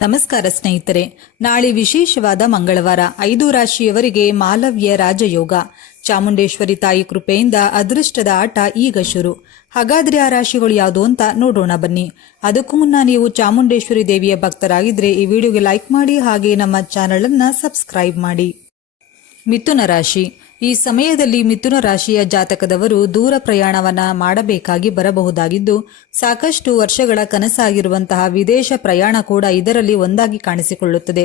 ನಮಸ್ಕಾರ ಸ್ನೇಹಿತರೆ, ನಾಳೆ ವಿಶೇಷವಾದ ಮಂಗಳವಾರ 5 ರಾಶಿಯವರಿಗೆ ಮಾಲವ್ಯ ರಾಜಯೋಗ. ಚಾಮುಂಡೇಶ್ವರಿ ತಾಯಿ ಕೃಪೆಯಿಂದ ಅದೃಷ್ಟದ ಆಟ ಈಗ ಶುರು. ಹಾಗಾದ್ರೆ ಆ ರಾಶಿಗಳು ಯಾವುದು ಅಂತ ನೋಡೋಣ ಬನ್ನಿ. ಅದಕ್ಕೂ ಮುನ್ನ ನೀವು ಚಾಮುಂಡೇಶ್ವರಿ ದೇವಿಯ ಭಕ್ತರಾಗಿದ್ರೆ ಈ ವಿಡಿಯೋಗೆ ಲೈಕ್ ಮಾಡಿ, ಹಾಗೆ ನಮ್ಮ ಚಾನೆಲ್ ಅನ್ನ ಸಬ್ಸ್ಕ್ರೈಬ್ ಮಾಡಿ. ಮಿಥುನ ರಾಶಿ. ಈ ಸಮಯದಲ್ಲಿ ಮಿಥುನ ರಾಶಿಯ ಜಾತಕದವರು ದೂರ ಪ್ರಯಾಣವನ್ನ ಮಾಡಬೇಕಾಗಿ ಬರಬಹುದಾಗಿದ್ದು, ಸಾಕಷ್ಟು ವರ್ಷಗಳ ಕನಸಾಗಿರುವಂತಹ ವಿದೇಶ ಪ್ರಯಾಣ ಕೂಡ ಇದರಲ್ಲಿ ಒಂದಾಗಿ ಕಾಣಿಸಿಕೊಳ್ಳುತ್ತದೆ.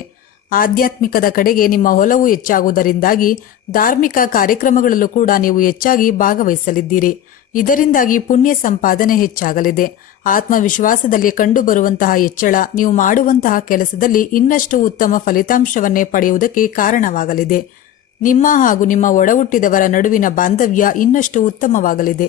ಆಧ್ಯಾತ್ಮಿಕದ ಕಡೆಗೆ ನಿಮ್ಮ ಒಲವು ಹೆಚ್ಚಾಗುವುದರಿಂದಾಗಿ ಧಾರ್ಮಿಕ ಕಾರ್ಯಕ್ರಮಗಳಲ್ಲೂ ಕೂಡ ನೀವು ಹೆಚ್ಚಾಗಿ ಭಾಗವಹಿಸಲಿದ್ದೀರಿ. ಇದರಿಂದಾಗಿ ಪುಣ್ಯ ಸಂಪಾದನೆ ಹೆಚ್ಚಾಗಲಿದೆ. ಆತ್ಮವಿಶ್ವಾಸದಲ್ಲಿ ಕಂಡುಬರುವಂತಹ ಹೆಚ್ಚಳ ನೀವು ಮಾಡುವಂತಹ ಕೆಲಸದಲ್ಲಿ ಇನ್ನಷ್ಟು ಉತ್ತಮ ಫಲಿತಾಂಶವನ್ನೇ ಪಡೆಯುವುದಕ್ಕೆ ಕಾರಣವಾಗಲಿದೆ. ನಿಮ್ಮ ಹಾಗೂ ನಿಮ್ಮ ಒಡಹುಟ್ಟಿದವರ ನಡುವಿನ ಬಾಂಧವ್ಯ ಇನ್ನಷ್ಟು ಉತ್ತಮವಾಗಲಿದೆ.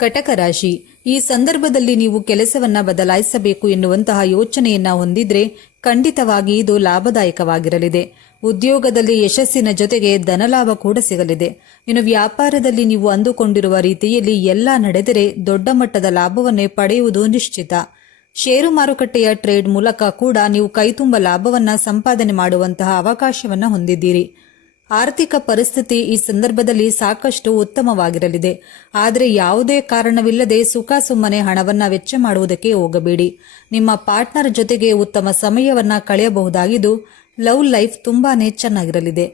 ಕಟಕ ರಾಶಿ. ಈ ಸಂದರ್ಭದಲ್ಲಿ ನೀವು ಕೆಲಸವನ್ನ ಬದಲಾಯಿಸಬೇಕು ಎನ್ನುವಂತಹ ಯೋಚನೆಯನ್ನ ಹೊಂದಿದ್ರೆ ಖಂಡಿತವಾಗಿ ಇದು ಲಾಭದಾಯಕವಾಗಿರಲಿದೆ. ಉದ್ಯೋಗದಲ್ಲಿ ಯಶಸ್ಸಿನ ಜೊತೆಗೆ ಧನಲಾಭ ಕೂಡ ಸಿಗಲಿದೆ. ಇನ್ನು ವ್ಯಾಪಾರದಲ್ಲಿ ನೀವು ಅಂದುಕೊಂಡಿರುವ ರೀತಿಯಲ್ಲಿ ಎಲ್ಲ ನಡೆದರೆ ದೊಡ್ಡ ಮಟ್ಟದ ಲಾಭವನ್ನೇ ಪಡೆಯುವುದು ನಿಶ್ಚಿತ. ಷೇರು ಮಾರುಕಟ್ಟೆಯ ಟ್ರೇಡ್ ಮೂಲಕ ಕೂಡ ನೀವು ಕೈತುಂಬ ಲಾಭವನ್ನ ಸಂಪಾದನೆ ಮಾಡುವಂತಹ ಅವಕಾಶವನ್ನ ಹೊಂದಿದ್ದೀರಿ. ಆರ್ಥಿಕ ಪರಿಸ್ಥಿತಿ ಈ ಸಂದರ್ಭದಲ್ಲಿ ಸಾಕಷ್ಟು ಉತ್ತಮವಾಗಿರಲಿದೆ. ಆದರೆ ಯಾವುದೇ ಕಾರಣವಿಲ್ಲದೆ ಸುಮ್ಮನೆ ಹಣವನ್ನ ವೆಚ್ಚ ಮಾಡುವುದಕ್ಕೆ ಹೋಗಬೇಡಿ. ನಿಮ್ಮ ಪಾರ್ಟ್ನರ್ ಜೊತೆಗೆ ಉತ್ತಮ ಸಮಯವನ್ನ ಕಳೆಯಬಹುದಾಗಿದ್ದು ಲವ್ ಲೈಫ್ ತುಂಬಾನೇ ಚೆನ್ನಾಗಿರಲಿದೆ.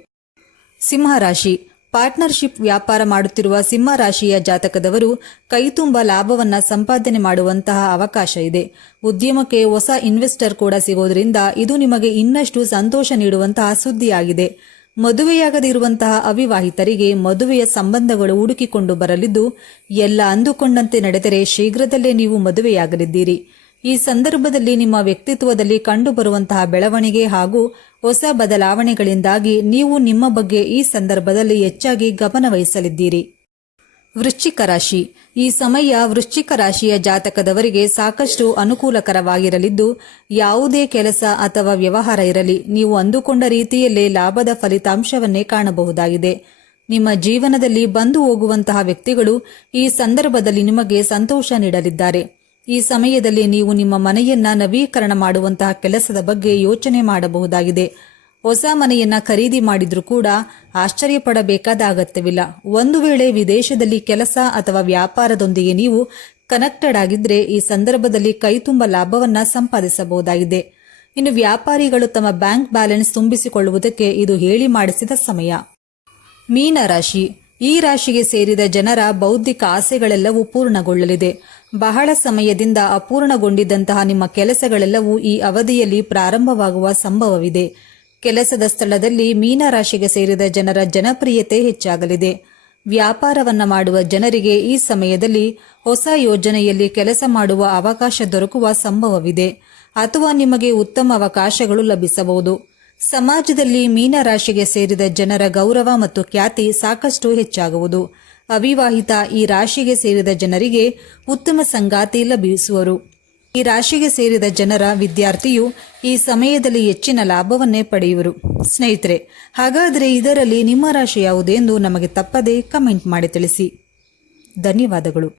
ಸಿಂಹರಾಶಿ. ಪಾರ್ಟ್ನರ್ಶಿಪ್ ವ್ಯಾಪಾರ ಮಾಡುತ್ತಿರುವ ಸಿಂಹ ರಾಶಿಯ ಜಾತಕದವರು ಕೈತುಂಬ ಲಾಭವನ್ನ ಸಂಪಾದನೆ ಮಾಡುವಂತಹ ಅವಕಾಶ ಇದೆ. ಉದ್ಯಮಕ್ಕೆ ಹೊಸ ಇನ್ವೆಸ್ಟರ್ ಕೂಡ ಸಿಗೋದ್ರಿಂದ ಇದು ನಿಮಗೆ ಇನ್ನಷ್ಟು ಸಂತೋಷ ನೀಡುವಂತಹ ಸುದ್ದಿಯಾಗಿದೆ. ಮದುವೆಯಾಗದಿರುವಂತಹ ಅವಿವಾಹಿತರಿಗೆ ಮದುವೆಯ ಸಂಬಂಧಗಳು ಹುಡುಕಿಕೊಂಡು ಬರಲಿದ್ದು, ಎಲ್ಲ ಅಂದುಕೊಂಡಂತೆ ನಡೆದರೆ ಶೀಘ್ರದಲ್ಲೇ ನೀವು ಮದುವೆಯಾಗಲಿದ್ದೀರಿ. ಈ ಸಂದರ್ಭದಲ್ಲಿ ನಿಮ್ಮ ವ್ಯಕ್ತಿತ್ವದಲ್ಲಿ ಕಂಡುಬರುವಂತಹ ಬೆಳವಣಿಗೆ ಹಾಗೂ ಹೊಸ ಬದಲಾವಣೆಗಳಿಂದಾಗಿ ನೀವು ನಿಮ್ಮ ಬಗ್ಗೆ ಈ ಸಂದರ್ಭದಲ್ಲಿ ಹೆಚ್ಚಾಗಿ ಗಮನವಹಿಸಲಿದ್ದೀರಿ. ವೃಶ್ಚಿಕ ರಾಶಿ. ಈ ಸಮಯ ವೃಶ್ಚಿಕ ರಾಶಿಯ ಜಾತಕದವರಿಗೆ ಸಾಕಷ್ಟು ಅನುಕೂಲಕರವಾಗಿರಲಿದ್ದು, ಯಾವುದೇ ಕೆಲಸ ಅಥವಾ ವ್ಯವಹಾರ ಇರಲಿ ನೀವು ಅಂದುಕೊಂಡ ರೀತಿಯಲ್ಲೇ ಲಾಭದ ಫಲಿತಾಂಶವನ್ನೇ ಕಾಣಬಹುದಾಗಿದೆ. ನಿಮ್ಮ ಜೀವನದಲ್ಲಿ ಬಂದು ಹೋಗುವಂತಹ ವ್ಯಕ್ತಿಗಳು ಈ ಸಂದರ್ಭದಲ್ಲಿ ನಿಮಗೆ ಸಂತೋಷ ನೀಡಲಿದ್ದಾರೆ. ಈ ಸಮಯದಲ್ಲಿ ನೀವು ನಿಮ್ಮ ಮನೆಯನ್ನ ನವೀಕರಣ ಮಾಡುವಂತಹ ಕೆಲಸದ ಬಗ್ಗೆ ಯೋಚನೆ ಮಾಡಬಹುದಾಗಿದೆ. ಹೊಸ ಮನೆಯನ್ನ ಖರೀದಿ ಮಾಡಿದ್ರೂ ಕೂಡ ಆಶ್ಚರ್ಯಪಡಬೇಕಾದ ಅಗತ್ಯವಿಲ್ಲ. ಒಂದು ವೇಳೆ ವಿದೇಶದಲ್ಲಿ ಕೆಲಸ ಅಥವಾ ವ್ಯಾಪಾರದೊಂದಿಗೆ ನೀವು ಕನೆಕ್ಟೆಡ್ ಆಗಿದ್ರೆ ಈ ಸಂದರ್ಭದಲ್ಲಿ ಕೈತುಂಬ ಲಾಭವನ್ನ ಸಂಪಾದಿಸಬಹುದಾಗಿದೆ. ಇನ್ನು ವ್ಯಾಪಾರಿಗಳು ತಮ್ಮ ಬ್ಯಾಂಕ್ ಬ್ಯಾಲೆನ್ಸ್ ತುಂಬಿಸಿಕೊಳ್ಳುವುದಕ್ಕೆ ಇದು ಹೇಳಿ ಮಾಡಿಸಿದ ಸಮಯ. ಮೀನ ರಾಶಿ. ಈ ರಾಶಿಗೆ ಸೇರಿದ ಜನರ ಬೌದ್ಧಿಕ ಆಸೆಗಳೆಲ್ಲವೂ ಪೂರ್ಣಗೊಳ್ಳಲಿದೆ. ಬಹಳ ಸಮಯದಿಂದ ಅಪೂರ್ಣಗೊಂಡಿದ್ದಂತಹ ನಿಮ್ಮ ಕೆಲಸಗಳೆಲ್ಲವೂ ಈ ಅವಧಿಯಲ್ಲಿ ಪ್ರಾರಂಭವಾಗುವ ಸಂಭವವಿದೆ. ಕೆಲಸದ ಸ್ಥಳದಲ್ಲಿ ಮೀನ ರಾಶಿಗೆ ಸೇರಿದ ಜನರ ಜನಪ್ರಿಯತೆ ಹೆಚ್ಚಾಗಲಿದೆ. ವ್ಯಾಪಾರವನ್ನ ಮಾಡುವ ಜನರಿಗೆ ಈ ಸಮಯದಲ್ಲಿ ಹೊಸ ಯೋಜನೆಯಲ್ಲಿ ಕೆಲಸ ಮಾಡುವ ಅವಕಾಶ ದೊರಕುವ ಸಂಭವವಿದೆ, ಅಥವಾ ನಿಮಗೆ ಉತ್ತಮ ಅವಕಾಶಗಳು ಲಭಿಸಬಹುದು. ಸಮಾಜದಲ್ಲಿ ಮೀನ ರಾಶಿಗೆ ಸೇರಿದ ಜನರ ಗೌರವ ಮತ್ತು ಖ್ಯಾತಿ ಸಾಕಷ್ಟು ಹೆಚ್ಚಾಗುವುದು. ಅವಿವಾಹಿತ ಈ ರಾಶಿಗೆ ಸೇರಿದ ಜನರಿಗೆ ಉತ್ತಮ ಸಂಗಾತಿ ಲಭಿಸುವರು. ಈ ರಾಶಿಗೆ ಸೇರಿದ ಜನರ ವಿದ್ಯಾರ್ಥಿಯು ಈ ಸಮಯದಲ್ಲಿ ಹೆಚ್ಚಿನ ಲಾಭವನ್ನೇ ಪಡೆಯುವರು. ಸ್ನೇಹಿತರೆ, ಹಾಗಾದರೆ ಇದರಲ್ಲಿ ನಿಮ್ಮ ರಾಶಿ ಯಾವುದೆಂದು ನಮಗೆ ತಪ್ಪದೇ ಕಮೆಂಟ್ ಮಾಡಿ ತಿಳಿಸಿ. ಧನ್ಯವಾದಗಳು.